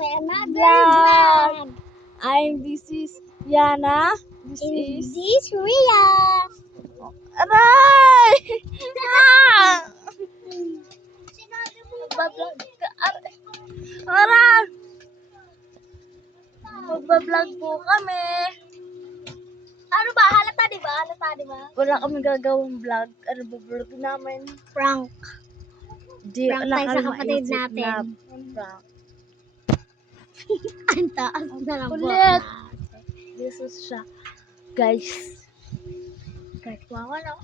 another Vlog. vlog. This is Yana. This And is this Ria. Aray! Ah! Sinabi mo Magbablog ka. Aray! Magbablog po kami. ano ba? Halata di ba? Wala kami gagawang vlog. Ano ba vlog namin? Prank. Di, Prank wala tayo sa kami kapatid maisip natin. na prank. Ang taas na lang Kulit. This is siya. Guys. Kahit wala.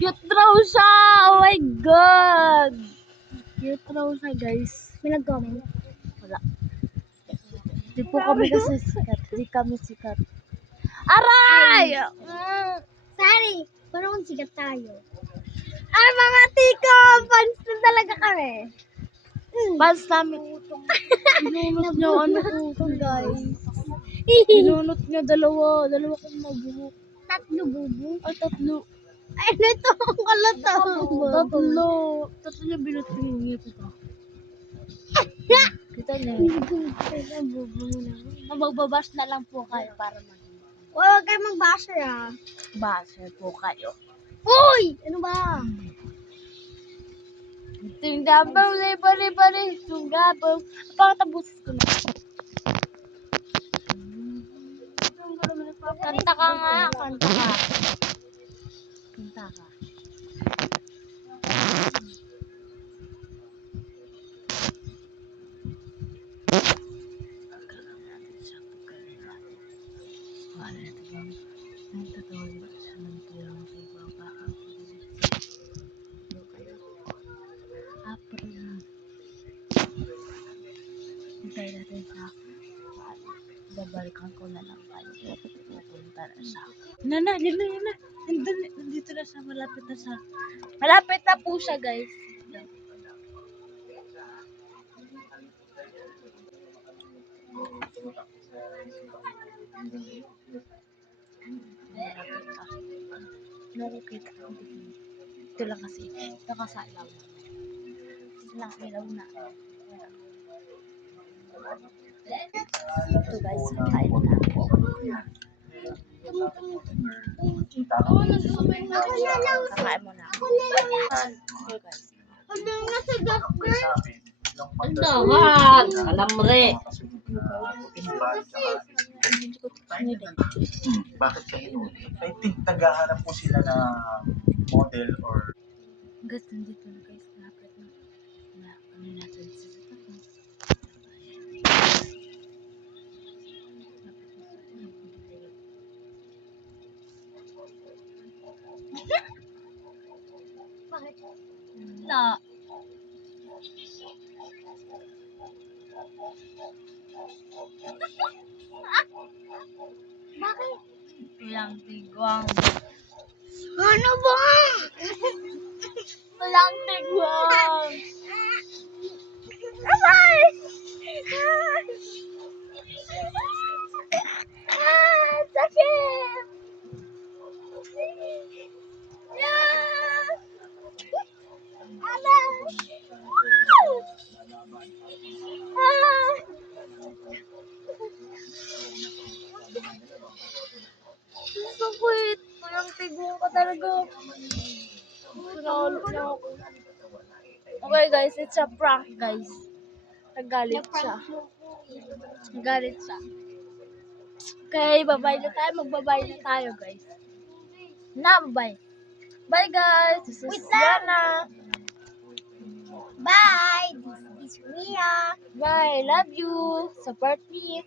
Cute raw siya! Oh my God! Cute raw siya, guys. May nag-comment. Wala. Di po kami kasi sikat. Di kami sikat. Aray! Sorry. Paano kung sigat tayo? Ay, mga tiko! Fans na talaga kami. Fans namin. Binunot niya ano ko, guys. Binunot niya dalawa. Dalawa kong mabuhok. Tatlo bubu. Ay, tatlo. Ay, ano ito? Ang kalata. Tatlo niya binutin niya ito. Kita niya. Ang bubu mo na. Magbabash na lang po kayo para Huwag kayo mag-basher ah. mag-basher po kayo. Uy! Ano ba? Tinggabaw, bari. Tinggabaw. Pagkatabusis ko na. Kanta ka nga. Kanta ka. Kanta ka. Hintay natin sa babalikan ko na lang tayo. Pupunta na siya. Yan na. Nandito na siya. Malapit na siya. Malapit na po siya, guys. Narukit ako. Ito lang kasi. Nakasalaw. Ito lang ilaw na. Ito guys, kain na ako. Kakain mo na ako. Ito guys. Ang dahan! Alamre! Bakit kayo inuli? I think naghahanap po sila na model or Guys, nandito na guys. Malapit na. Ano natin sa tapo. Bakit? Na. Bakit? Tulang tigwang. Ano ba? Tulang tigwang. Abay! Sakit! Yeah! Abay! Sakit. Tulang tigwang ka talaga. Sinalo na ako. Okay guys, it's a prank guys. Nagalit siya. Okay, bye-bye na tayo. Magbabay na tayo guys. Bye. Bye guys. This is Wait lang. Yana. Bye! This is Ria. Bye. Love you. Support me.